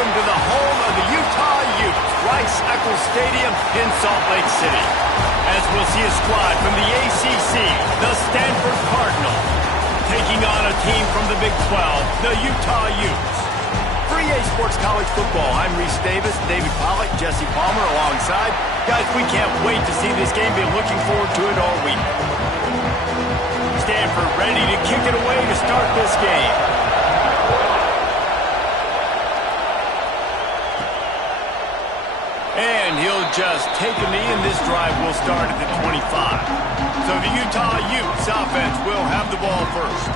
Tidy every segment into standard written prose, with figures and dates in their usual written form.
welcome to the home of the Utah Utes, Rice-Eccles Stadium in Salt Lake City. As we'll see a squad from the ACC, the Stanford Cardinals, taking on a team from the Big 12, the Utah Utes. For EA Sports College Football, I'm Reese Davis, David Pollack, Jesse Palmer alongside. Guys, we can't wait to see this game. Been looking forward to it all week. Stanford ready to kick it away to start this game. And he'll just take a knee, and this drive will start at the 25. So the Utah Utes offense will have the ball first.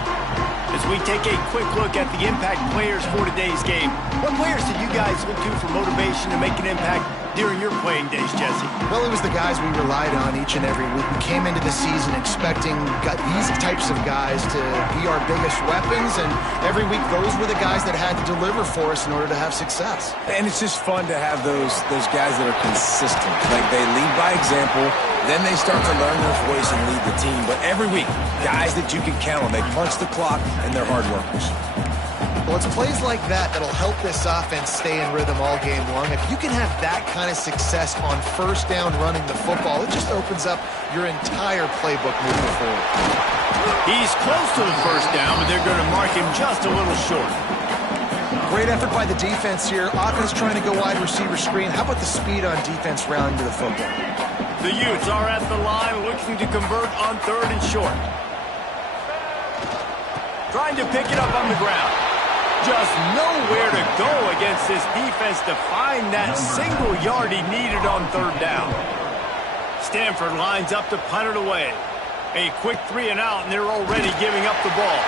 As we take a quick look at the impact players for today's game, what players did you guys look to for motivation to make an impact during your playing days, Jesse? Well, it was the guys we relied on each and every week. We came into the season expecting these types of guys to be our biggest weapons, and every week those were the guys that had to deliver for us in order to have success. And it's just fun to have those guys that are consistent. Like, they lead by example, then they start to learn their voice and lead the team. But every week, guys that you can count on, they punch the clock, and they're hard workers. Well, it's plays like that that'll help this offense stay in rhythm all game long. If you can have that kind of success on first down running the football, it just opens up your entire playbook moving forward. He's close to the first down, but they're going to mark him just a little short. Great effort by the defense here. Offense trying to go wide receiver screen. How about the speed on defense rounding to the football? The Utes are at the line looking to convert on 3rd and short. Trying to pick it up on the ground. Just nowhere to go against this defense to find that single yard he needed on 3rd down. Stanford lines up to punt it away. A quick 3 and out, and they're already giving up the ball.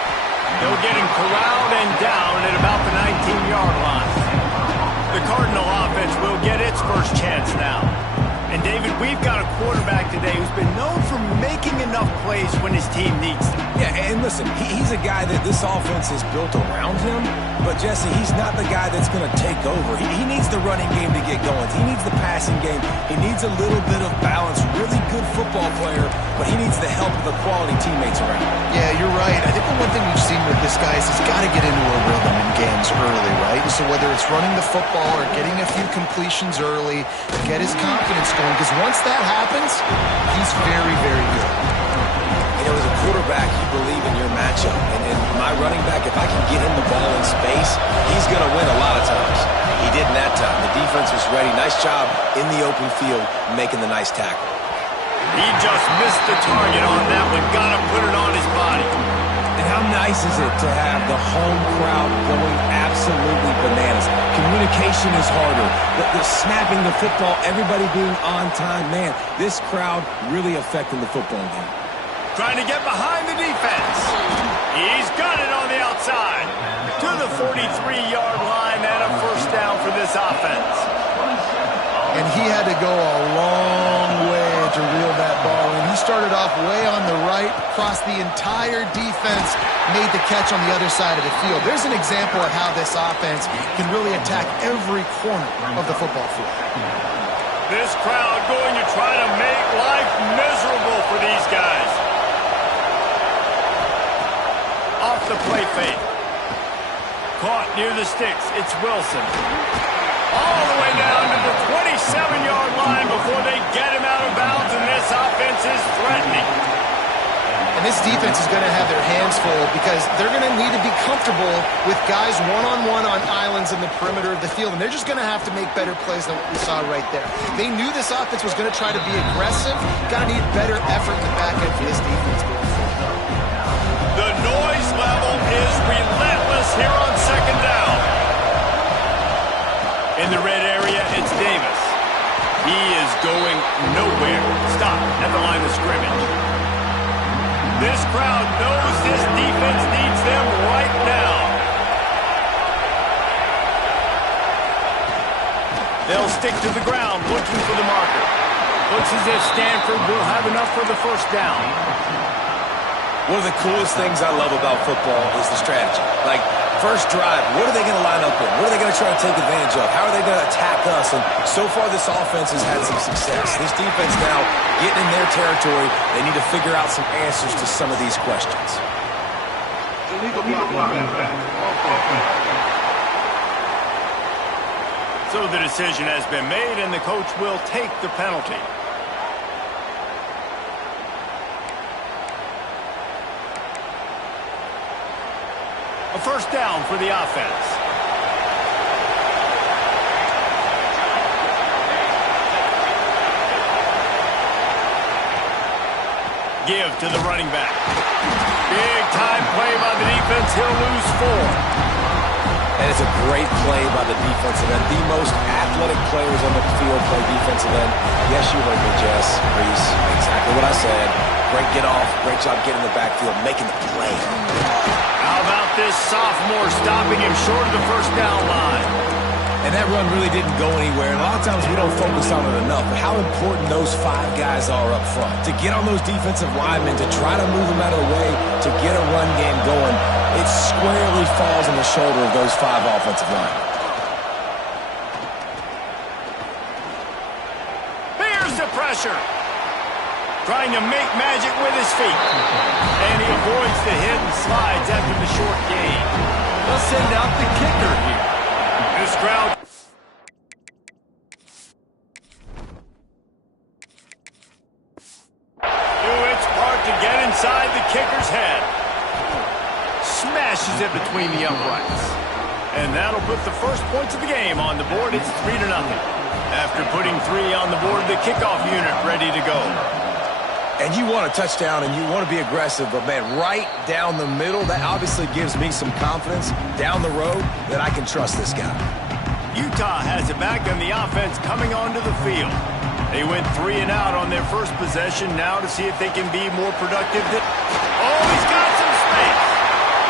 They'll get him corralled and down at about the 19-yard line. The Cardinal offense will get its first chance now. And, David, we've got a quarterback today who's been known for making enough plays when his team needs them. Yeah, and listen, he's a guy that this offense is built around him. But, Jesse, he's not the guy that's going to take over. He needs the running game to get going. He needs the passing game. He needs a little bit of balance. Really good football player, but he needs the help of the quality teammates around him. Yeah, you're right. I think the one thing we've seen with this guy is he's got to get into a rhythm in games early, right? And so whether it's running the football or getting a few completions early, get his confidence going, because once that happens, he's very, very good. You know, as a quarterback, you believe in your matchup. And my running back, if I can get him the ball in space, he's going to win a lot of times. He didn't that time. The defense was ready. Nice job in the open field making the nice tackle. He just missed the target on that one. Got to put it on his body. And how nice is it to have the home crowd going absolutely bananas? Communication is harder. The snapping the football, everybody being on time. Man, this crowd really affecting the football game. Trying to get behind the defense. He's got it on the outside. To the 43-yard line and a first down for this offense. And he had to go a long way to reel that ball in. He started off way on the right, crossed the entire defense, made the catch on the other side of the field. There's an example of how this offense can really attack every corner of the football field. This crowd going to try to make life miserable for these guys. Off the play fake. Caught near the sticks. It's Wilson. All the way down to the 27-yard line before they get him out of bounds, and this offense is threatening. And this defense is going to have their hands full because they're going to need to be comfortable with guys one-on-one on islands in the perimeter of the field, and they're just going to have to make better plays than what we saw right there. They knew this offense was going to try to be aggressive. Got to need better effort in the back end for this defense going forward. The noise level is relentless here on 2nd down. In the red area, it's Davis. He is going nowhere. Stop at the line of scrimmage. This crowd knows this defense needs them right now. They'll stick to the ground looking for the marker. Looks as if Stanford will have enough for the first down. One of the coolest things I love about football is the strategy. Like, first drive, what are they going to line up with? What are they going to try to take advantage of? How are they going to attack us? And so far, this offense has had some success. This defense now getting in their territory. They need to figure out some answers to some of these questions. So the decision has been made, and the coach will take the penalty. A first down for the offense. Give to the running back. Big time play by the defense. He'll lose 4. And it's a great play by the defensive end. The most athletic players on the field play defensive end. Yes, you heard me, Jess, Reese. Exactly what I said. Great get off. Great job getting in the backfield, making the play. How about this sophomore stopping him short of the first down line? And that run really didn't go anywhere. And a lot of times we don't focus on it enough, but how important those 5 guys are up front. To get on those defensive linemen, to try to move them out of the way, to get a run game going, it squarely falls on the shoulder of those 5 offensive linemen. Here's the pressure. Trying to make magic with his feet. And he avoids the hit and slides after the short gain. They'll send out the kicker here. This crowd. Do its part to get inside the kicker's head. Smashes it between the uprights. And that'll put the first points of the game on the board. It's 3-0. After putting 3 on the board, the kickoff unit ready to go. And you want a touchdown and you want to be aggressive, but man, right down the middle, that obviously gives me some confidence down the road that I can trust this guy. Utah has it back on the offense coming onto the field. They went 3 and out on their first possession now to see if they can be more productive. Oh, he's got some space.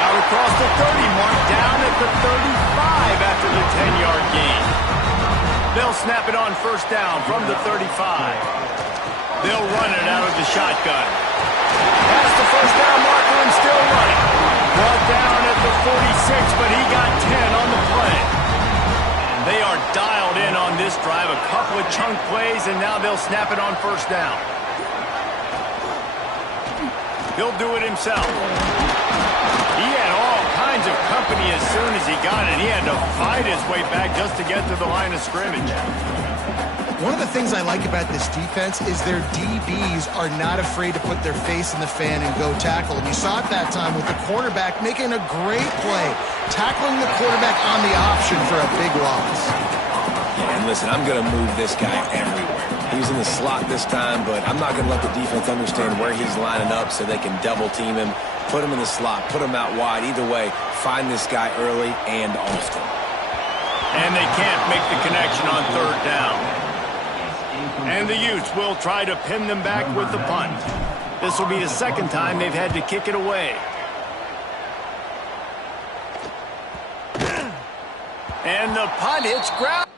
Out across the 30 mark, down at the 35 after the 10-yard gain. They'll snap it on first down from the 35. They'll run it out of the shotgun. Past the first down marker and still running. Brought down at the 46, but he got 10 on the play. They are dialed in on this drive. A couple of chunk plays, and now they'll snap it on first down. He'll do it himself. He had all kinds of company as soon as he got it. He had to fight his way back just to get to the line of scrimmage. One of the things I like about this defense is their DBs are not afraid to put their face in the fan and go tackle. And you saw it that time with the cornerback making a great play, tackling the quarterback on the option for a big loss. Yeah, and listen, I'm going to move this guy everywhere. He's in the slot this time, but I'm not going to let the defense understand where he's lining up so they can double team him, put him in the slot, put him out wide. Either way, find this guy early and often. And they can't make the connection on third down. And the Utes will try to pin them back with the punt. This will be the second time they've had to kick it away. And the punt hits ground.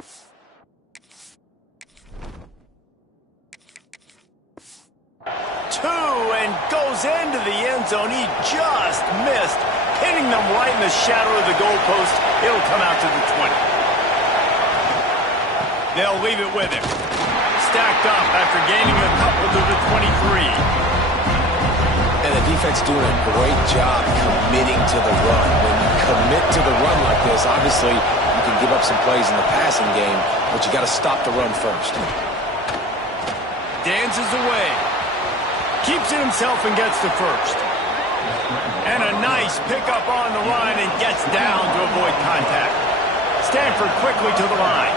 And goes into the end zone. He just missed, hitting them right in the shadow of the goalpost. It'll come out to the 20. They'll leave it with him. Stacked up after gaining a couple to the 23. And the defense doing a great job committing to the run. When you commit to the run like this, obviously you can give up some plays in the passing game, but you got to stop the run first. Dances away. Keeps it himself and gets the first. And a nice pickup on the line and gets down to avoid contact. Stanford quickly to the line.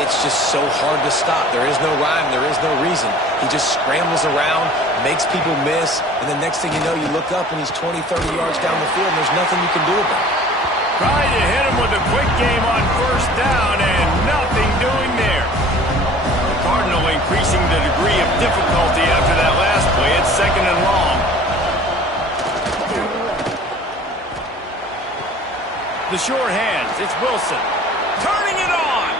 It's just so hard to stop. There is no rhyme. There is no reason. He just scrambles around, makes people miss, and the next thing you know, you look up and he's 20, 30 yards down the field, and there's nothing you can do about it. Trying to hit him with a quick game on first down, and nothing doing there. Cardinal increasing the degree of difficulty after that last play. It's second and long. The sure hands. It's Wilson. Turning it on.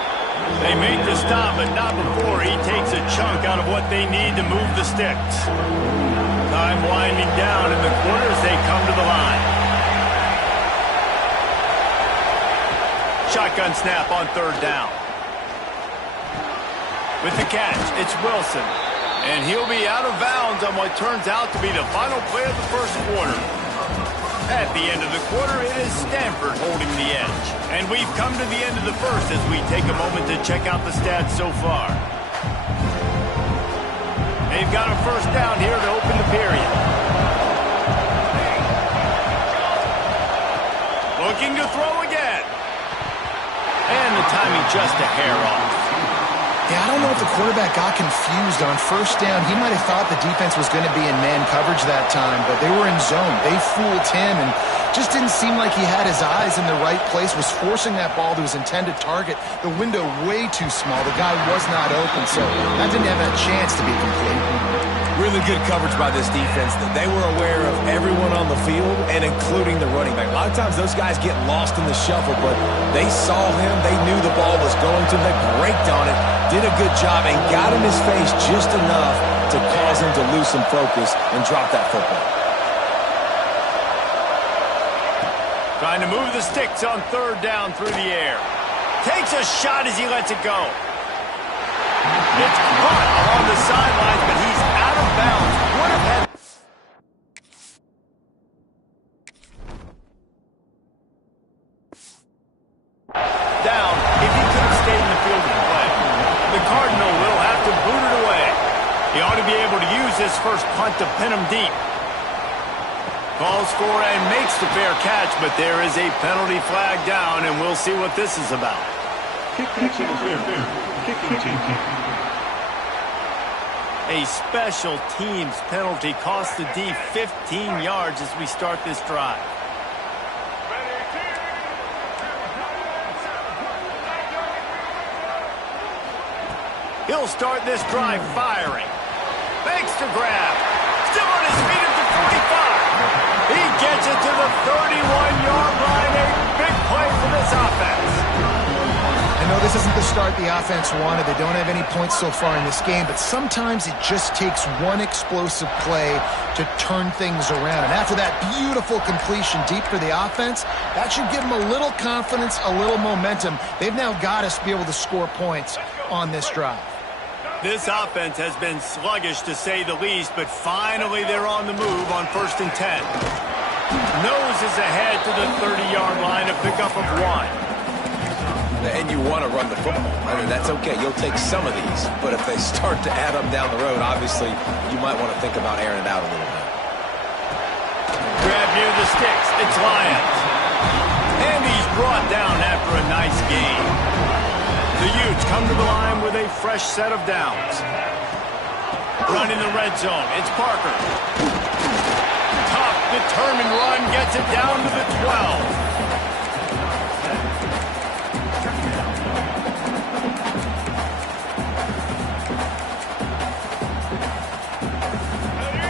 They make the stop, but not before he takes a chunk out of what they need to move the sticks. Time winding down in the quarter as they come to the line. Shotgun snap on third down. With the catch, it's Wilson. And he'll be out of bounds on what turns out to be the final play of the first quarter. At the end of the quarter, it is Stanford holding the edge. And we've come to the end of the first as we take a moment to check out the stats so far. They've got a first down here to open the period. Looking to throw again. And the timing just a hair off. Yeah, I don't know if the quarterback got confused on first down. He might have thought the defense was going to be in man coverage that time, but they were in zone. They fooled him and just didn't seem like he had his eyes in the right place, was forcing that ball to his intended target. The window way too small. The guy was not open, so that didn't have a chance to be complete. Really good coverage by this defense. They were aware of everyone on the field and including the running back. A lot of times those guys get lost in the shuffle, but they saw him. They knew the ball was going to. They braked on it, did a good job, and got in his face just enough to cause him to lose some focus and drop that football. Trying to move the sticks on third down through the air. Takes a shot as he lets it go. It's caught along the sidelines, but he's out of bounds. Would have had... down if he could have stayed in the field of play. The Cardinal will have to boot it away. He ought to be able to use his first punt to pin him deep. Calls for and makes the fair catch, but there is a penalty flag down, and we'll see what this is about. A special teams penalty cost the D 15 yards as we start this drive. He'll start this drive firing. Makes the grab. Still on his feet at the 45. He gets it to the 31-yard line. A big play for this offense. I know this isn't the start the offense wanted. They don't have any points so far in this game, but sometimes it just takes one explosive play to turn things around. And after that beautiful completion deep for the offense, that should give them a little confidence, a little momentum. They've now got to be able to score points on this drive. This offense has been sluggish to say the least, but finally they're on the move on 1st and 10. Noses ahead to the 30-yard line, a pickup of 1. And you want to run the football. I mean, that's okay. You'll take some of these. But if they start to add up down the road, obviously, you might want to think about airing it out a little bit. Grab near the sticks. It's Lyons. And he's brought down after a nice game. The Utes come to the line with a fresh set of downs. Running the red zone. It's Parker. Tough, determined run gets it down to the 12.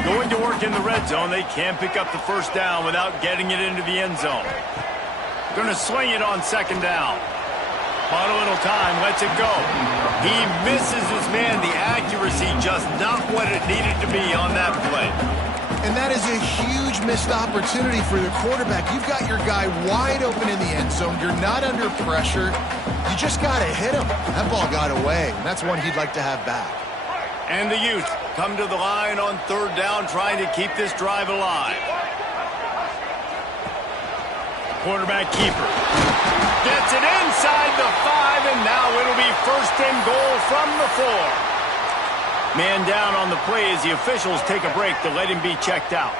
Going to work in the red zone. They can't pick up the first down without getting it into the end zone. Going to swing it on 2nd down. On a little time, lets it go. He misses his man. The accuracy just not what it needed to be on that play. And that is a huge missed opportunity for the quarterback. You've got your guy wide open in the end zone. You're not under pressure. You just got to hit him. That ball got away, and that's one he'd like to have back. And the Utes come to the line on 3rd down, trying to keep this drive alive. Quarterback keeper gets it inside the 5, and now it'll be 1st and goal from the 4. Man down on the play as the officials take a break to let him be checked out.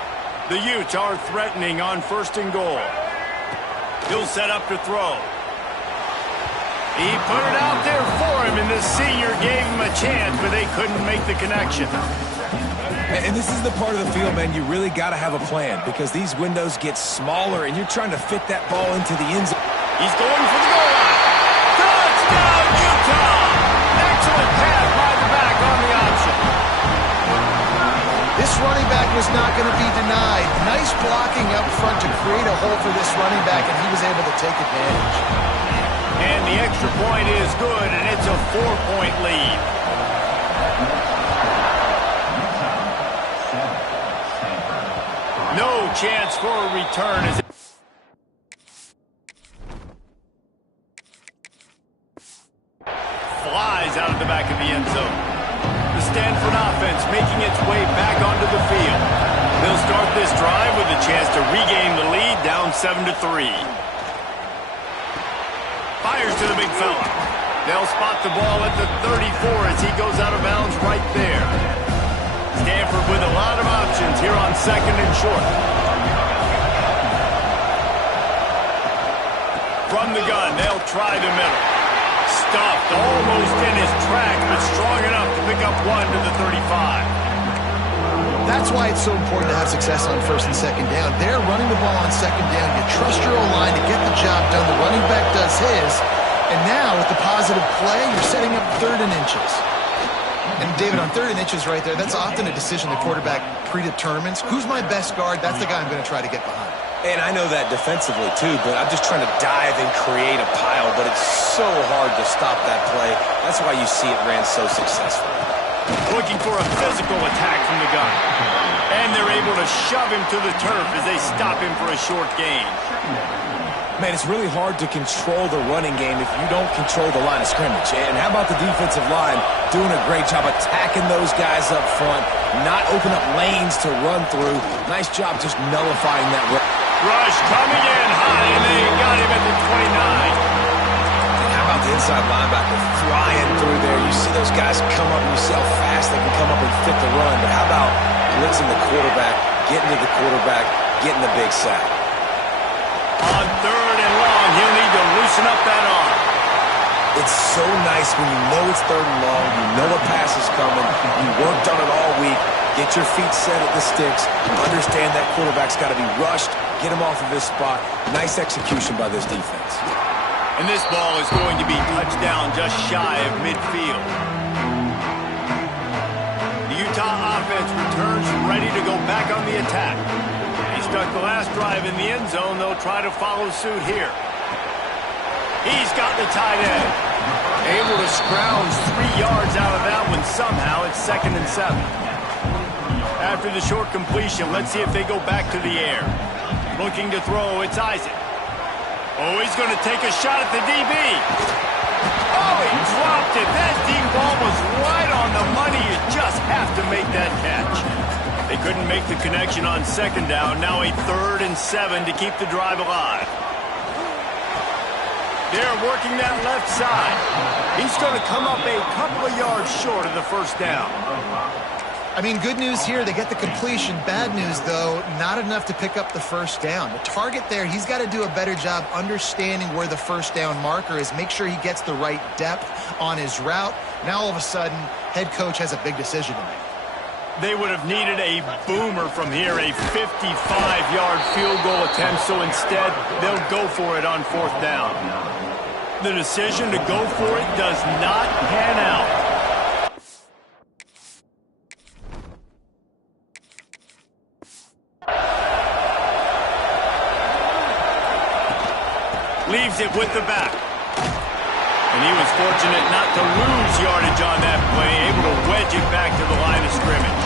The Utes are threatening on 1st and goal. He'll set up to throw. He put it out there for him, and the senior gave him a chance, but they couldn't make the connection. And this is the part of the field, man, you really got to have a plan because these windows get smaller, and you're trying to fit that ball into the end zone. He's going for the goal line. Touchdown, Utah! Excellent pass by the back on the option. This running back was not going to be denied. Nice blocking up front to create a hole for this running back, and he was able to take advantage. And the extra point is good, and it's a 4-point lead. No chance for a return as it flies out of the back of the end zone. The Stanford offense making its way back onto the field. They'll start this drive with a chance to regain the lead, down 7-3. Fires to the big fella. They'll spot the ball at the 34 as he goes out of bounds right there. Stanford with a lot of options here on 2nd and short. From the gun, they'll try the middle. Stuffed almost in his tracks, but strong enough to pick up one to the 35. That's why it's so important to have success on 1st and 2nd down. They're running the ball on 2nd down. You trust your O-line to get the job done. The running back does his. And now, with the positive play, you're setting up 3rd and inches. And, David, on 3rd and inches right there, that's often a decision the quarterback predetermines. Who's my best guard? That's the guy I'm going to try to get behind. And I know that defensively, too, but I'm just trying to dive and create a pile, but it's so hard to stop that play. That's why you see it ran so successfully. Looking for a physical attack from the gun. And they're able to shove him to the turf as they stop him for a short gain. Man, it's really hard to control the running game if you don't control the line of scrimmage. And how about the defensive line doing a great job attacking those guys up front, not open up lanes to run through. Nice job just nullifying that. Rush coming in high, and they got him at the 29. How about the inside linebacker flying through there? You see those guys come up, and you see how fast they can come up and fit the run. But how about blitzing the quarterback, getting to the quarterback, getting the big sack? On 3rd and long, he'll need to loosen up that arm. It's so nice when you know it's 3rd and long, you know a pass is coming, you worked on it all week, get your feet set at the sticks, understand that quarterback's got to be rushed, get him off of his spot. Nice execution by this defense. And this ball is going to be touched down just shy of midfield. The Utah offense returns ready to go back on the attack. He stuck the last drive in the end zone. They'll try to follow suit here. He's got the tight end. Able to scrounge 3 yards out of that one somehow. It's 2nd and 7. After the short completion, let's see if they go back to the air. Looking to throw, it's Isaac. Oh, he's going to take a shot at the DB. Oh, he dropped it. That deep ball was right on the money. You just have to make that catch. They couldn't make the connection on 2nd down. Now a 3rd and 7 to keep the drive alive. They're working that left side. He's going to come up a couple of yards short of the 1st down. I mean, good news here, they get the completion. Bad news, though, not enough to pick up the 1st down. The target there, he's got to do a better job understanding where the 1st down marker is, make sure he gets the right depth on his route. Now, all of a sudden, head coach has a big decision to make. They would have needed a boomer from here, a 55-yard field goal attempt, so instead, they'll go for it on 4th down. The decision to go for it does not pan out. Leaves it with the back. And he was fortunate not to lose yardage on that play, able to wedge it back to the line of scrimmage.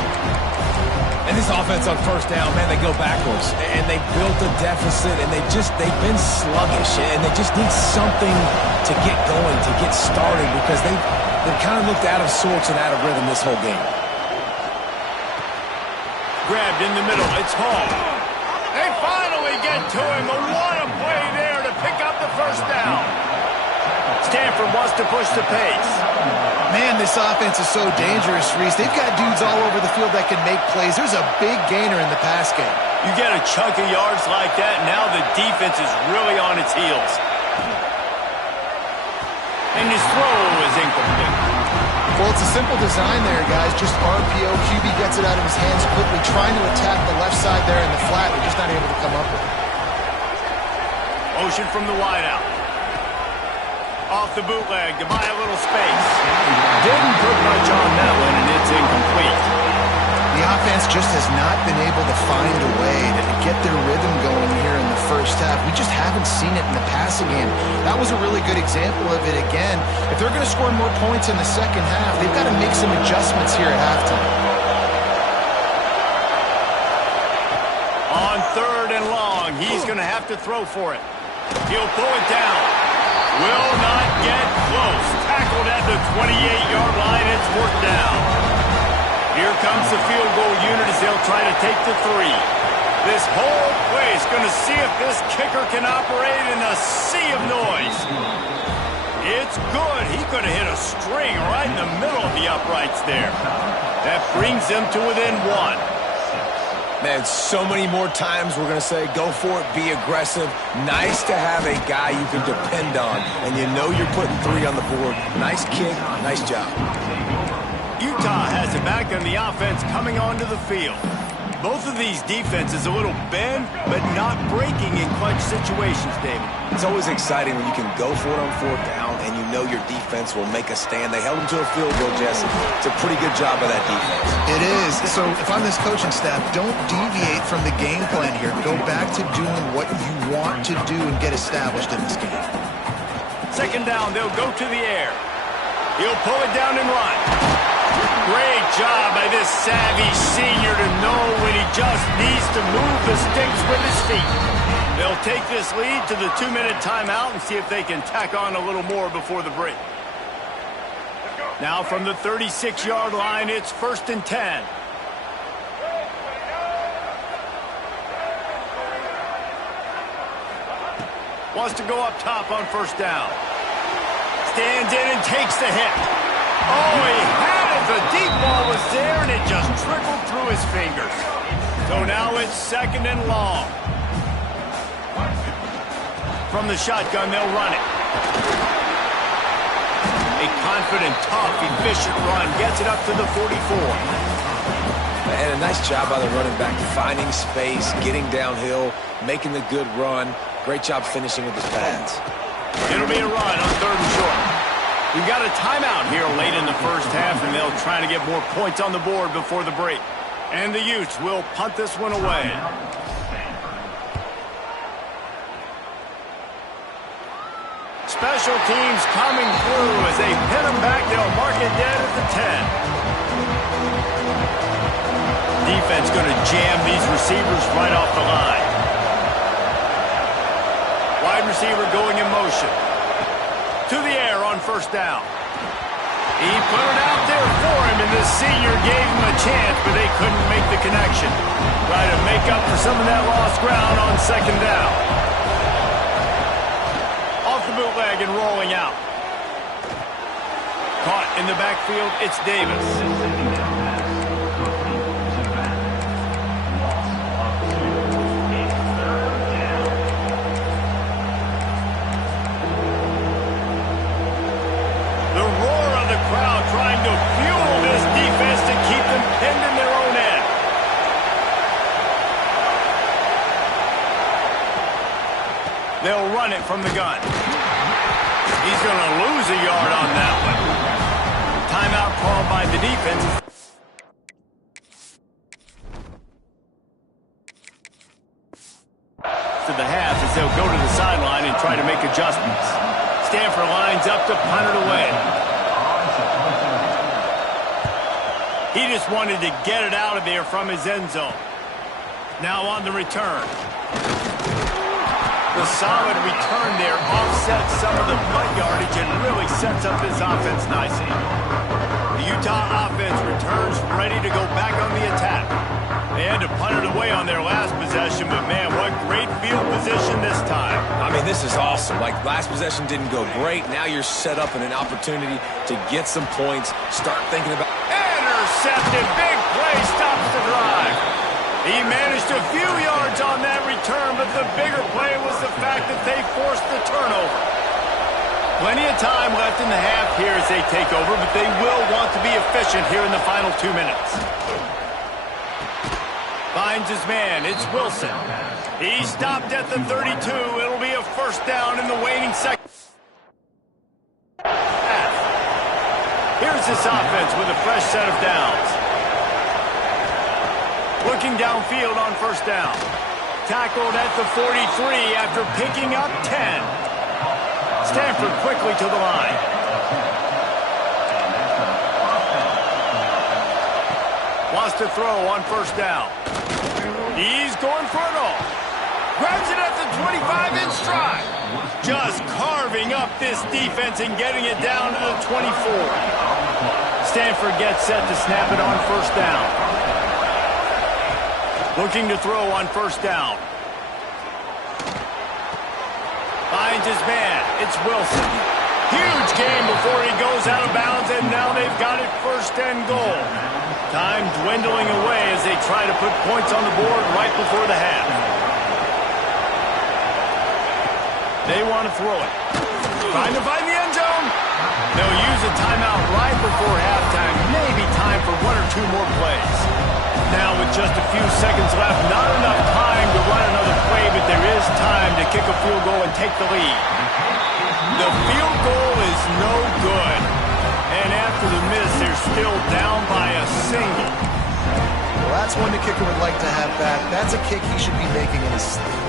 And this offense on 1st down, man, they go backwards. And they built a deficit, and they've been sluggish. And they just need something to get going, to get started, because they've kind of looked out of sorts and out of rhythm this whole game. Grabbed in the middle, it's Hall. They finally get to him. What a play there to pick up the 1st down. Stanford wants to push the pace. Man, this offense is so dangerous, Reese. They've got dudes all over the field that can make plays. There's a big gainer in the pass game. You get a chunk of yards like that, now the defense is really on its heels. And his throw is incomplete. Well, it's a simple design there, guys. Just RPO. QB gets it out of his hands quickly, trying to attack the left side there in the flat. They're just not able to come up with it. Motion from the wideout. Off the bootleg to buy a little space. Didn't put much on that one, and it's incomplete. The offense just has not been able to find a way to get their rhythm going here in the 1st half. We just haven't seen it in the passing game. That was a really good example of it again. If they're going to score more points in the 2nd half, they've got to make some adjustments here at halftime. On 3rd and long, he's going to have to throw for it. He'll pull it down. Will not get close. Tackled at the 28-yard line. It's 4th down. Here comes the field goal unit as they'll try to take the 3. This whole place going to see if this kicker can operate in a sea of noise. It's good. He could have hit a string right in the middle of the uprights there. That brings them to within 1. Man, so many more times we're going to say, go for it, be aggressive. Nice to have a guy you can depend on, and you know you're putting 3 on the board. Nice kick, nice job. Utah has it back on the offense coming onto the field. Both of these defenses a little bent, but not breaking in clutch situations, David. It's always exciting when you can go for it on 4th down, and you know your defense will make a stand. They held them to a field goal, Jesse. It's a pretty good job by that defense. It is. So if I'm this coaching staff, don't deviate from the game plan here. Go back to doing what you want to do and get established in this game. 2nd down, they'll go to the air. He'll pull it down and run. Great job by this savvy senior to know when he just needs to move the sticks with his feet. They'll take this lead to the 2-minute timeout and see if they can tack on a little more before the break. Now from the 36-yard line, it's 1st and 10. Wants to go up top on 1st down. Stands in and takes the hit. Oh, he had it. The deep ball was there, and it just trickled through his fingers. So now it's 2nd and long. From the shotgun, they'll run it. A confident, tough, efficient run gets it up to the 44. And a nice job by the running back, finding space, getting downhill, making the good run. Great job finishing with his pads. It'll be a run on 3rd and short. We've got a timeout here late in the 1st half, and they'll try to get more points on the board before the break. And the Utes will punt this one away. Special teams coming through as they pin them back. They'll mark it dead at the 10. Defense going to jam these receivers right off the line. Wide receiver going in motion. To the air on 1st down. He put it out there for him, and this senior gave him a chance, but they couldn't make the connection. Try to make up for some of that lost ground on 2nd down. Off the bootleg and rolling out. Caught in the backfield, it's Davis. Trying to fuel this defense to keep them pinned in their own end. They'll run it from the gun. He's going to lose a yard on that one. Timeout called by the defense. To the half as they'll go to the sideline and try to make adjustments. Stanford lines up to punt it away. He just wanted to get it out of there from his end zone. Now on the return. The solid return there offsets some of the punt yardage and really sets up this offense nicely. The Utah offense returns ready to go back on the attack. They had to punt it away on their last possession, but man, what great field position this time. I mean, this is awesome. Like, last possession didn't go great. Now you're set up in an opportunity to get some points, start thinking about... Intercepted, big play, stops the drive. He managed a few yards on that return, but the bigger play was the fact that they forced the turnover. Plenty of time left in the half here as they take over, but they will want to be efficient here in the final 2 minutes. Finds his man, it's Wilson. He stopped at the 32. It'll be a 1st down in the waning second. Here's this offense with a fresh set of downs. Looking downfield on 1st down. Tackled at the 43 after picking up 10. Stanford quickly to the line. Wants to throw on 1st down. He's going for it all. Grabs it at the 25 in stride. Just carving up this defense and getting it down to the 24. Stanford gets set to snap it on first down. Looking to throw on first down. Finds his man. It's Wilson. Huge gain before he goes out of bounds, and now they've got it first and goal. Time dwindling away as they try to put points on the board right before the half. They want to throw it. Trying to find the end zone. They'll use a timeout right before halftime. Maybe time for one or two more plays. Now with just a few seconds left, not enough time to run another play, but there is time to kick a field goal and take the lead. The field goal is no good. And after the miss, they're still down by a single. Well, that's one the kicker would like to have back. That's a kick he should be making in his sleep.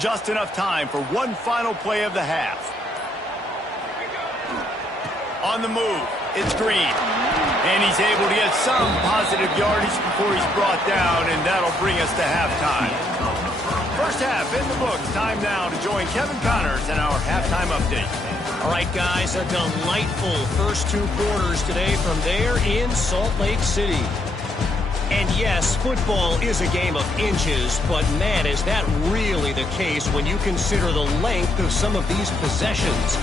Just enough time for one final play of the half. On the move, it's Green. And he's able to get some positive yardage before he's brought down, and that'll bring us to halftime. First half in the books. Time now to join Kevin Connors in our halftime update. All right, guys, a delightful first two quarters today from there in Salt Lake City. And yes, football is a game of inches, but man, is that really the case when you consider the length of some of these possessions.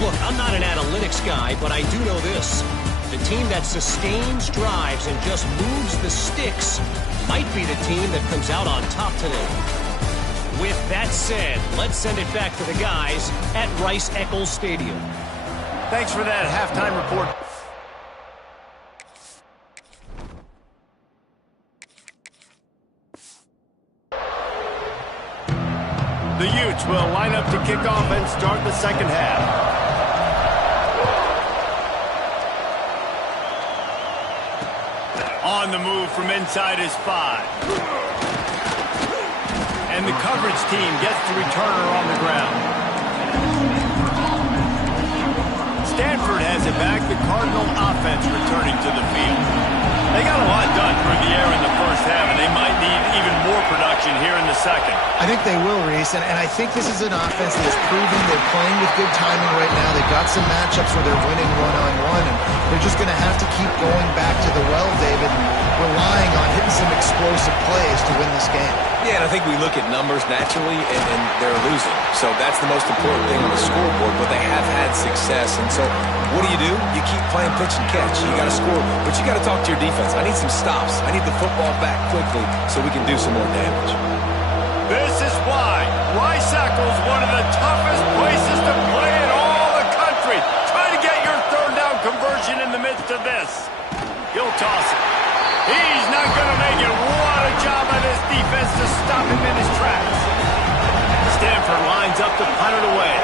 Look, I'm not an analytics guy, but I do know this. The team that sustains drives and just moves the sticks might be the team that comes out on top today. With that said, let's send it back to the guys at Rice-Eccles Stadium. Thanks for that halftime report. The Utes will line up to kick off and start the second half. On the move from inside his 5. And the coverage team gets the returner on the ground. Stanford has it back. The Cardinal offense returning to the field. They got a lot done through the air in the first half, and they might need even more production here in the second. I think they will, Reese, and I think this is an offense that is proving they're playing with good timing right now. They've got some matchups where they're winning one-on-one, and they're just going to have to keep going back to the well, David, and relying on hitting some explosive plays to win this game. Yeah, and I think we look at numbers naturally, and they're losing. So that's the most important thing on the scoreboard, but they have had success. And so what do? You keep playing pitch and catch. You got to score, but you got to talk to your defense. I need some stops. I need the football back quickly so we can do some more damage. This is why Rice-Eccles, one of the toughest places to play in all the country. Try to get your third down conversion in the midst of this. He'll toss it. He's not going to make it. What a job by this defense to stop him in his tracks. Stanford lines up to punt it away.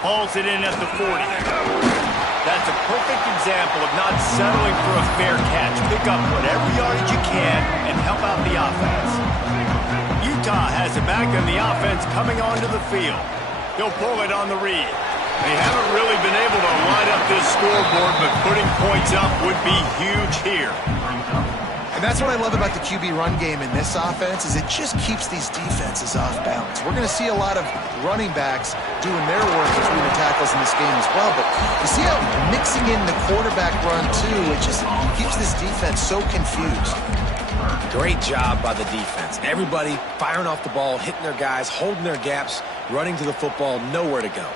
Hauls it in at the 40. That's a perfect example of not settling for a fair catch. Pick up whatever yardage you can and help out the offense. Utah has it back on the offense coming onto the field. He'll pull it on the read. They haven't really been able to line up this scoreboard, but putting points up would be huge here. And that's what I love about the QB run game in this offense is it just keeps these defenses off balance. We're going to see a lot of running backs doing their work between the tackles in this game as well, but you see how mixing in the quarterback run too, it just keeps this defense so confused. Great job by the defense. Everybody firing off the ball, hitting their guys, holding their gaps, running to the football, nowhere to go.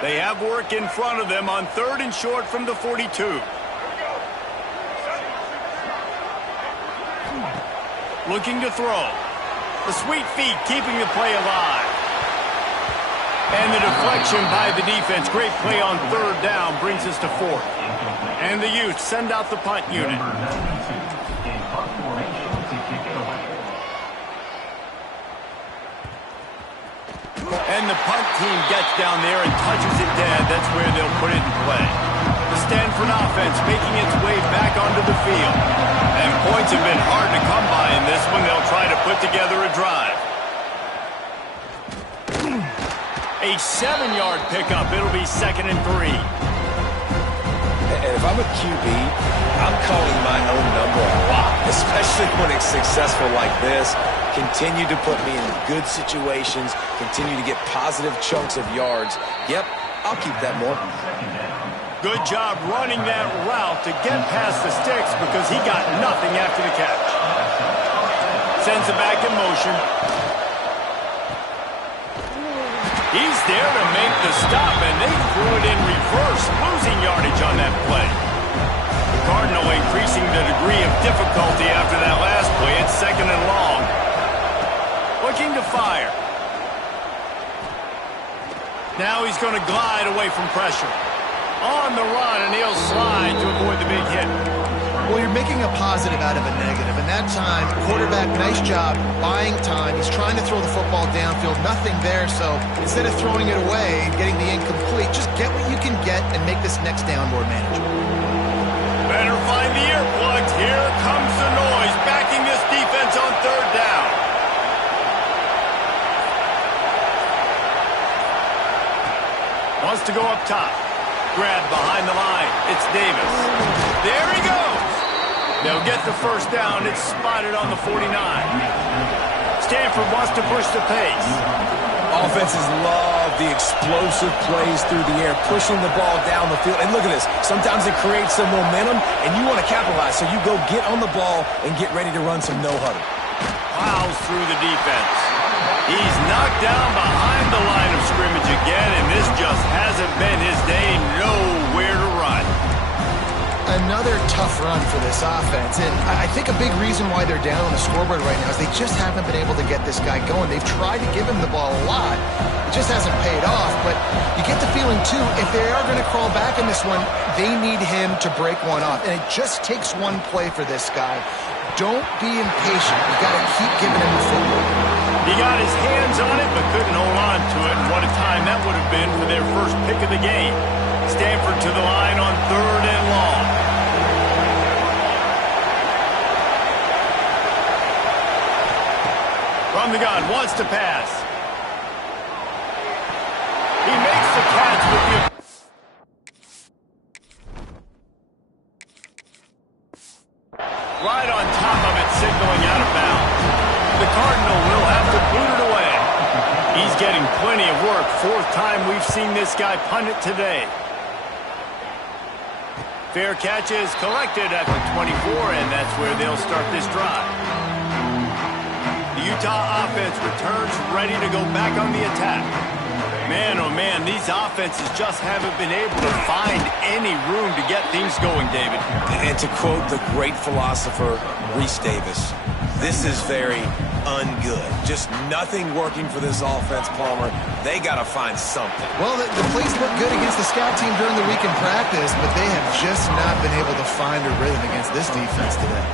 They have work in front of them on 3rd and short from the 42. Looking to throw. The sweet feet keeping the play alive. And the deflection by the defense. Great play on 3rd down brings us to 4th. And the Utes send out the punt unit. And the punt team gets down there and touches it dead. That's where they'll put it in play. The Stanford offense making its way back onto the field. And points have been hard to come by in this one. They'll try to put together a drive. A A 7-yard pickup. It'll be 2nd and 3. And if I'm a QB, I'm calling my own number a lot, especially when it's successful like this. Continue to put me in good situations, continue to get positive chunks of yards. Yep, I'll keep that more. Good job running that route to get past the sticks because he got nothing after the catch. Sends it back in motion. He's there to make the stop, and they threw it in reverse, losing yardage on that play. The Cardinal increasing the degree of difficulty after that last play. It's 2nd and long. Looking to fire. Now he's going to glide away from pressure. On the run, and he'll slide to avoid the big hit. Well, you're making a positive out of a negative, and that time, quarterback, nice job, buying time. He's trying to throw the football downfield, nothing there, so instead of throwing it away and getting the incomplete, just get what you can get and make this next down more manageable. Better find the earplugs. Here comes the noise, backing this defense on 3rd down. Wants to go up top. Grab behind the line. It's Davis. There he goes. They'll get the 1st down. It's spotted on the 49. Stanford wants to push the pace. Offenses love the explosive plays through the air, pushing the ball down the field. And look at this. Sometimes it creates some momentum, and you want to capitalize. So you go get on the ball and get ready to run some no-huddle. Plows through the defense. He's knocked down behind the line of scrimmage again, and this just hasn't been his day. Nowhere to run. Another tough run for this offense, and I think a big reason why they're down on the scoreboard right now is they just haven't been able to get this guy going. They've tried to give him the ball a lot. It just hasn't paid off, but you get the feeling, too, if they are going to crawl back in this one, they need him to break one off, and it just takes one play for this guy. Don't be impatient. You've got to keep giving him the football. He got his hands on it, but couldn't hold on to it. And what a time that would have been for their first pick of the game. Stanford to the line on 3rd and long. From the gun, wants to pass. He makes the catch with the... Right on top of it, signaling out of bounds. The Cardinal will have to boot it away. He's getting plenty of work. 4th time we've seen this guy punt it today. Fair catch is collected at the 24, and that's where they'll start this drive. The Utah offense returns ready to go back on the attack. Man, oh man, these offenses just haven't been able to find any room to get things going, David. And to quote the great philosopher, Reese Davis, this is very ungood. Just nothing working for this offense, Palmer. They got to find something. Well, the plays look good against the scout team during the week in practice, but they have just not been able to find a rhythm against this defense today.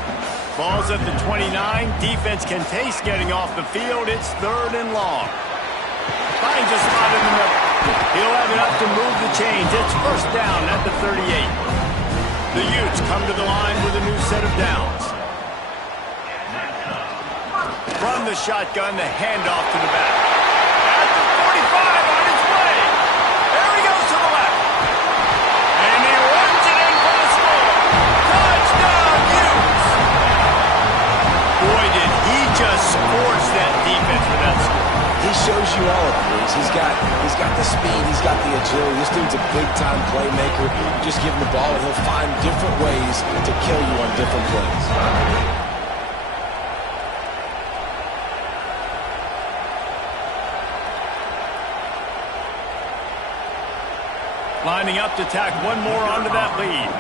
Ball's at the 29. Defense can taste getting off the field. It's 3rd and long. Finds a spot in the middle. He'll have enough to move the chains. It's 1st down at the 38. The Utes come to the line with a new set of downs. From the shotgun, the handoff to the back. At the 45 on his way. There he goes to the left. And he runs it in for the score. Touchdown, Utes. Boy, did he just scorch that defense for that score. He shows you all of these. He's got the speed, he's got the agility. This dude's a big-time playmaker. You just give him the ball, and he'll find different ways to kill you on different plays. Lining up to tack one more onto that lead.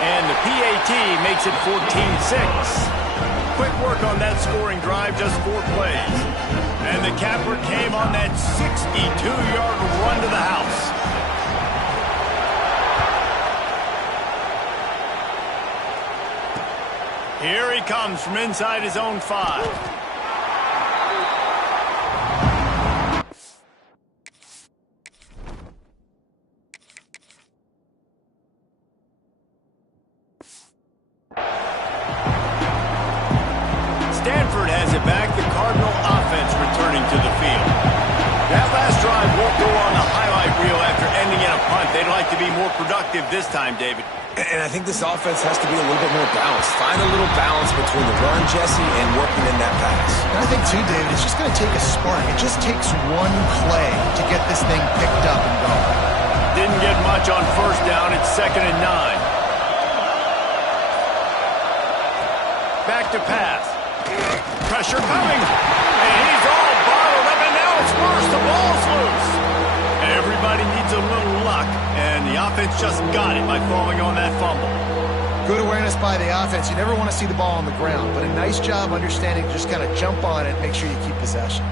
And the PAT makes it 14-6. Quick work on that scoring drive, just 4 plays. And the capper came on that 62-yard run to the house. Here he comes from inside his own 5. Stanford has it back. The Cardinal offense returning to the field. to be more productive this time, David. And I think this offense has to be a little bit more balanced. Find a little balance between the run, Jesse, and working in that pass. And I think, too, David, it's just going to take a spark. It just takes one play to get this thing picked up and going. Didn't get much on first down. It's 2nd and 9. Back to pass. Pressure coming. And he's all bottled up, and now it's worse. The ball's loose. Everybody needs a little luck, and the offense just got it by falling on that fumble. Good awareness by the offense. You never want to see the ball on the ground, but a nice job understanding to just kind of jump on it and make sure you keep possession.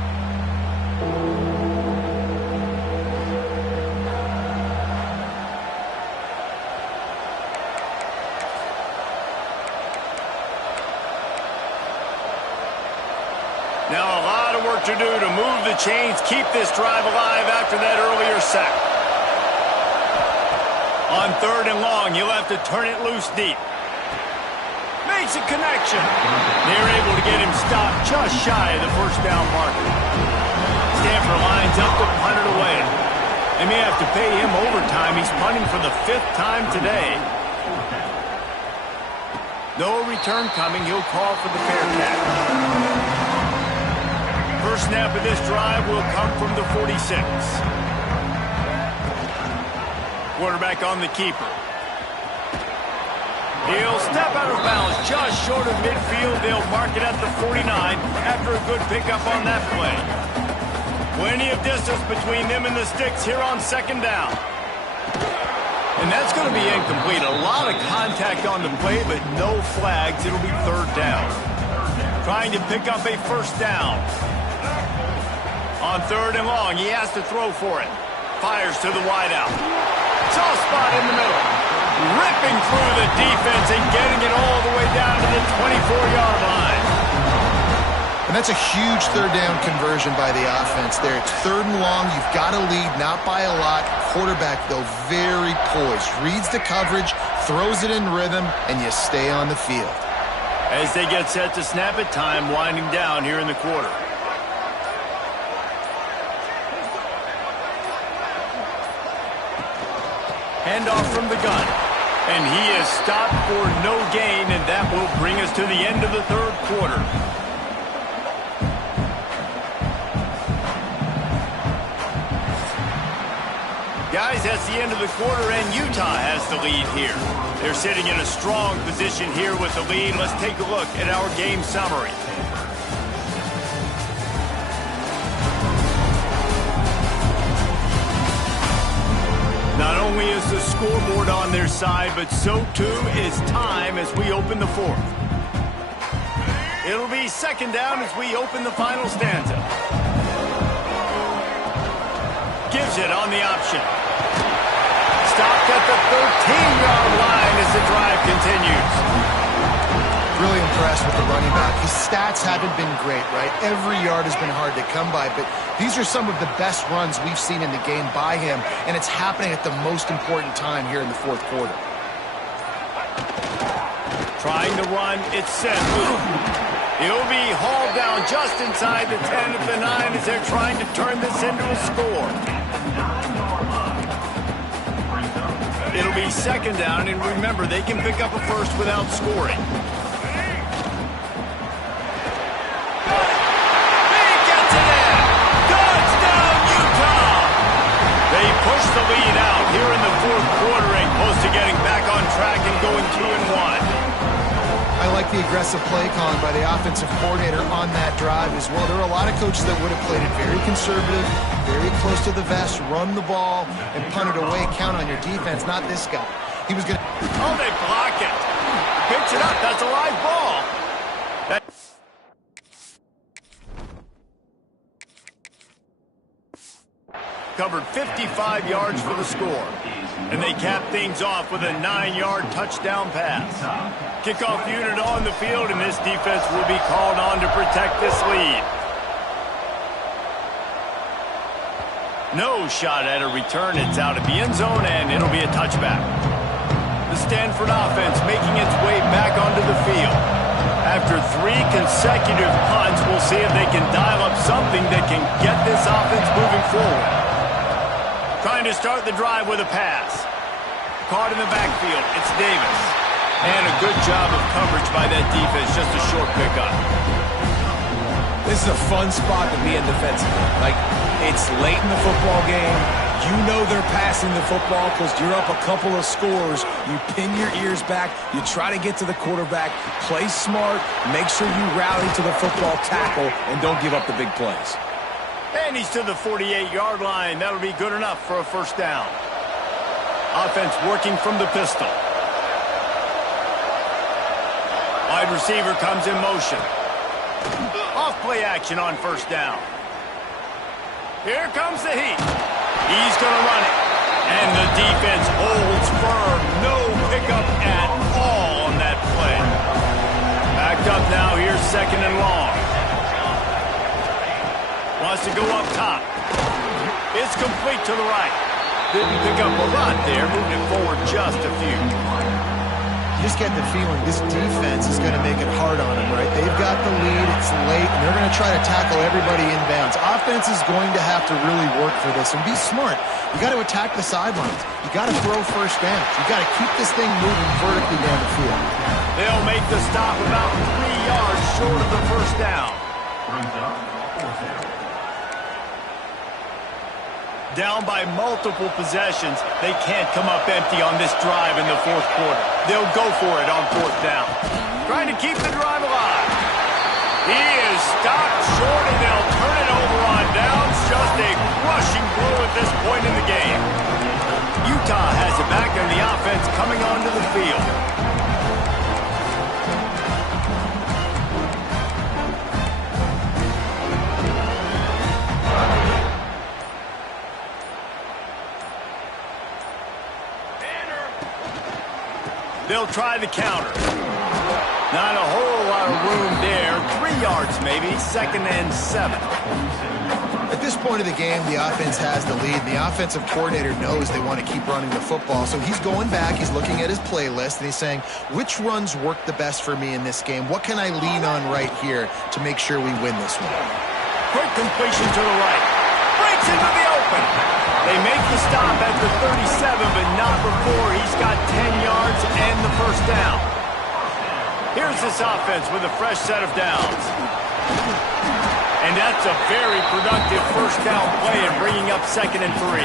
Now a lot of work to do to move the chains, keep this drive alive after that earlier sack. On 3rd and long, you'll have to turn it loose deep. Makes a connection. They're able to get him stopped just shy of the first down marker. Stanford lines up to punt it away. They may have to pay him overtime. He's punting for the 5th time today. No return coming. He'll call for the fair catch. First snap of this drive will come from the 46. Quarterback on the keeper. He'll step out of bounds just short of midfield. They'll mark it at the 49 after a good pickup on that play. Plenty of distance between them and the sticks here on 2nd down. And that's going to be incomplete. A lot of contact on the play, but no flags. It'll be 3rd down. Trying to pick up a first down. On 3rd and long, he has to throw for it. Fires to the wideout. Soft spot in the middle. Ripping through the defense and getting it all the way down to the 24-yard line. And that's a huge 3rd down conversion by the offense there. It's 3rd and long. You've got to lead, not by a lot. Quarterback, though, very poised. Reads the coverage, throws it in rhythm, and you stay on the field. As they get set to snap it, time winding down here in the quarter. Handoff from the gun. And he is stopped for no gain, and that will bring us to the end of the 3rd quarter. Guys, that's the end of the quarter, and Utah has the lead here. They're sitting in a strong position here with the lead. Let's take a look at our game summary. Not only is the scoreboard on their side, but so too is time as we open the 4th. It'll be 2nd down as we open the final stanza. Gives it on the option. Stopped at the 13-yard line as the drive continues. Really impressed with the running back. His stats haven't been great, right? Every yard has been hard to come by, but these are some of the best runs we've seen in the game by him, and it's happening at the most important time here in the 4th quarter. Trying to run, it's sent. He'll be hauled down just inside the 10 at the 9 as they're trying to turn this into a score. It'll be 2nd down, and remember, they can pick up a first without scoring. Push the lead out here in the 4th quarter and close to getting back on track and going 2-1. I like the aggressive play calling by the offensive coordinator on that drive as well. There are a lot of coaches that would have played it very conservative, very close to the vest, run the ball, and punt it away, count on your defense, not this guy. He was going to... Oh, they block it. Picks it up. That's a live ball. Covered 55 yards for the score. And they cap things off with a 9-yard touchdown pass. Kickoff unit on the field, and this defense will be called on to protect this lead. No shot at a return. It's out of the end zone, and it'll be a touchback. The Stanford offense making its way back onto the field. After 3 consecutive punts, we'll see if they can dial up something that can get this offense moving forward. Trying to start the drive with a pass. caught in the backfield. It's Davis. And a good job of coverage by that defense. Just a short pickup. This is a fun spot to be in defensively. Like, it's late in the football game. You know they're passing the football because you're up a couple of scores. You pin your ears back. You try to get to the quarterback. Play smart. Make sure you rally to the football tackle and don't give up the big plays. And he's to the 48-yard line. That'll be good enough for a first down. Offense working from the pistol. Wide receiver comes in motion. Off play action on first down. Here comes the heat. He's going to run it. And the defense holds firm. No pickup at all on that play. Backed up now. Here's second and long. Wants to go up top. It's complete to the right. Didn't pick up a lot there. Moving it forward just a few. You just get the feeling this defense is going to make it hard on them, right? They've got the lead, it's late, and they're going to try to tackle everybody inbounds. Offense is going to have to really work for this and be smart. You got to attack the sidelines. You got to throw first downs. You got to keep this thing moving vertically down the field. They'll make the stop about 3 yards short of the first down. Down by multiple possessions, they can't come up empty on this drive in the fourth quarter. They'll go for it on fourth down. Trying to keep the drive alive. He is stopped short, and they'll turn it over on downs. Just a crushing blow at this point in the game. Utah has it back, and the offense coming onto the field. They'll try the counter. Not a whole lot of room there. 3 yards maybe. Second and 7. At this point of the game, the offense has the lead. The offensive coordinator knows they want to keep running the football. So he's going back. He's looking at his playlist, and he's saying, which runs work the best for me in this game? What can I lean on right here to make sure we win this one? Quick completion to the right. Breaks into the open. They make the stop at the 37, but not before he's got 10 yards and the first down. Here's this offense with a fresh set of downs. And that's a very productive first down play and bringing up second and 3.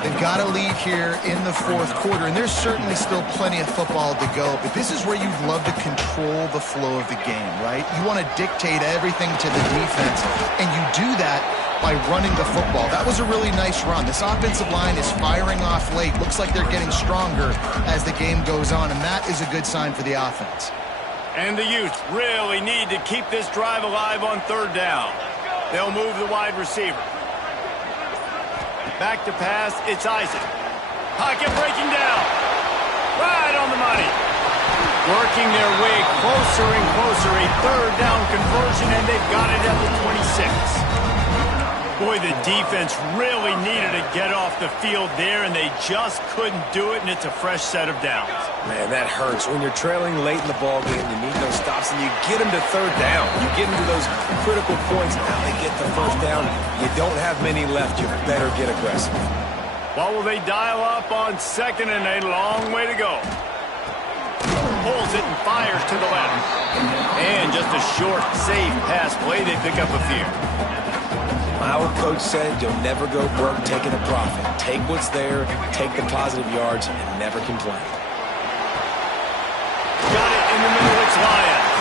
They've got a lead here in the fourth quarter, and there's certainly still plenty of football to go, but this is where you'd love to control the flow of the game, right? You want to dictate everything to the defense, and you do that by running the football. That was a really nice run. This offensive line is firing off late. Looks like they're getting stronger as the game goes on, and that is a good sign for the offense. And the youth really need to keep this drive alive on third down. They'll move the wide receiver. Back to pass, it's Isaac. Pocket breaking down. Right on the money. Working their way closer and closer. A third down conversion, and they've got it at the 26. Boy, the defense really needed to get off the field there, and they just couldn't do it, and it's a fresh set of downs. Man, that hurts. When you're trailing late in the ball game, you need those stops, and you get them to third down. You get into those critical points, now they get the first down. You don't have many left. You better get aggressive. What will they dial up on second, and a long way to go? Pulls it and fires to the left. And just a short, safe pass play. They pick up a few. My old coach said you'll never go broke taking a profit. Take what's there, take the positive yards, and never complain. Got it in the middle, it's Lions.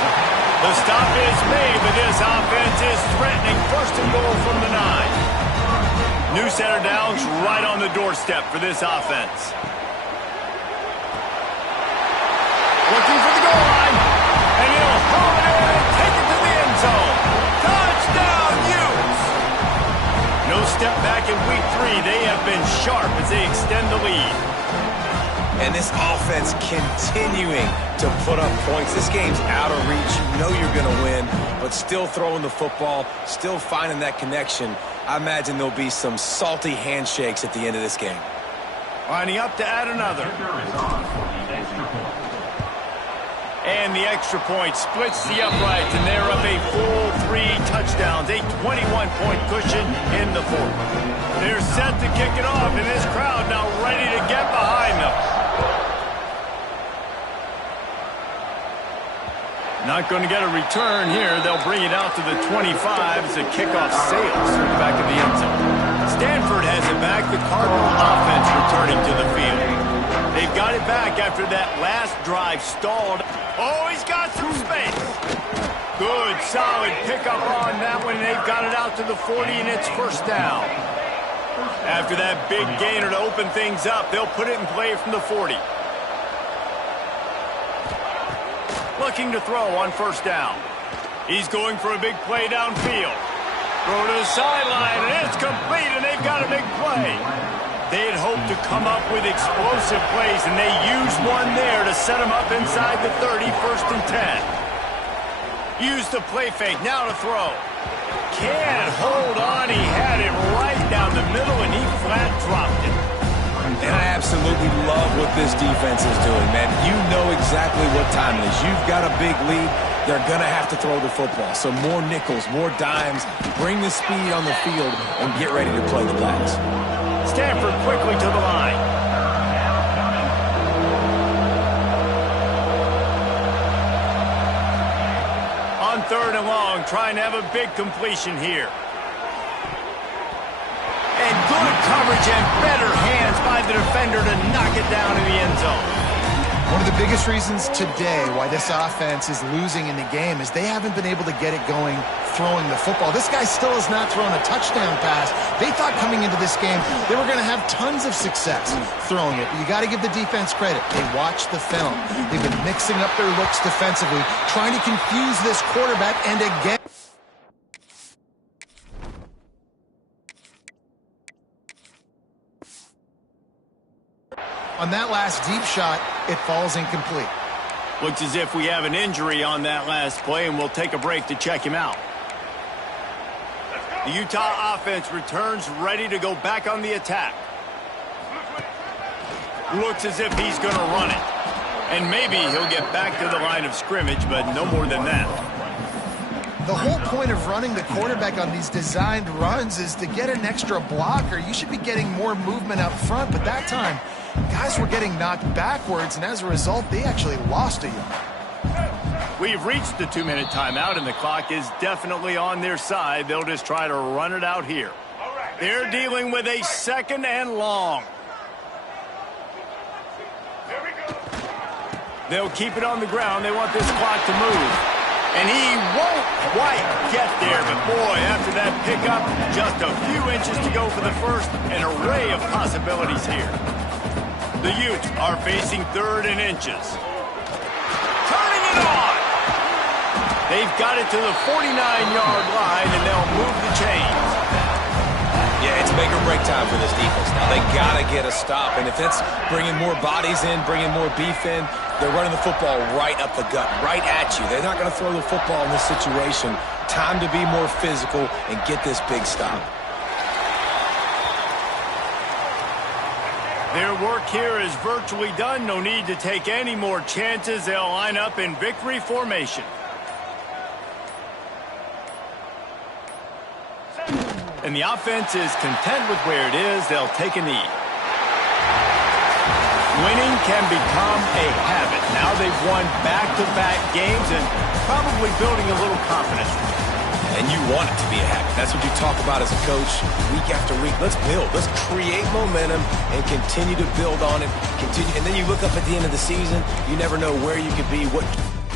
The stop is made, but this offense is threatening. First and goal from the 9. New set of downs right on the doorstep for this offense. Looking for the goal line, and he'll haul it in and take it to the end zone. Touchdown, Utes! No step back in week 3. They have been sharp as they extend the lead. And this offense continuing to put up points. This game's out of reach. You know you're going to win, but still throwing the football, still finding that connection. I imagine there'll be some salty handshakes at the end of this game. Lining up to add another. And the extra point splits the uprights, and they're up a full 3 touchdowns, a 21-point cushion in the fourth. They're set to kick it off, and this crowd now ready to get behind them. Not going to get a return here. They'll bring it out to the 25 as the kickoff sails through the back of the end zone. Stanford has it back. The Cardinal offense returning to the field. They've got it back after that last drive stalled. Oh, he's got some space. Good, solid pickup on that one. They've got it out to the 40, and it's first down. After that big gainer to open things up, they'll put it in play from the 40. Looking to throw on first down. He's going for a big play downfield. Throw to the sideline, and it's complete, and they've got a big play. They had hoped to come up with explosive plays, and they used one there to set them up inside the 30, 1st and 10. Use the play fake, now to throw. Can't hold on, he had it right down the middle, and he flat dropped it. And I absolutely love what this defense is doing, man. You know exactly what time it is. You've got a big lead. They're going to have to throw the football. So more nickels, more dimes, bring the speed on the field, and get ready to play the pass. Stanford quickly to the line. On 3rd and long, trying to have a big completion here. And good coverage and better hands by the defender to knock it down in the end zone. One of the biggest reasons today why this offense is losing in the game is they haven't been able to get it going throwing the football. This guy still has not thrown a touchdown pass. They thought coming into this game they were going to have tons of success throwing it. But you got to give the defense credit. They watched the film. They've been mixing up their looks defensively, trying to confuse this quarterback, and again. On that last deep shot, it falls incomplete. Looks as if we have an injury on that last play, and we'll take a break to check him out. The Utah offense returns ready to go back on the attack. Looks as if he's going to run it. And maybe he'll get back to the line of scrimmage, but no more than that. The whole point of running the quarterback on these designed runs is to get an extra blocker. You should be getting more movement up front, but that time, guys were getting knocked backwards, and as a result, they actually lost a yard. We've reached the 2-minute timeout, and the clock is definitely on their side. They'll just try to run it out here. They're dealing with a 2nd and long. They'll keep it on the ground. They want this clock to move. And he won't quite get there, but boy, after that pickup, just a few inches to go for the first, an array of possibilities here. The Utes are facing 3rd and inches. Turning it on! They've got it to the 49-yard line, and they'll move the chains. Yeah, it's make or break time for this defense. Now they got to get a stop, and if it's bringing more bodies in, bringing more beef in, they're running the football right up the gut, right at you. They're not going to throw the football in this situation. Time to be more physical and get this big stop. Their work here is virtually done. No need to take any more chances. They'll line up in victory formation. And the offense is content with where it is. They'll take a knee. Winning can become a habit. Now they've won back-to-back games and probably building a little confidence. And you want it to be a habit. That's what you talk about as a coach week after week. Let's build. Let's create momentum and continue to build on it. Continue, and then you look up at the end of the season, you never know where you could be, what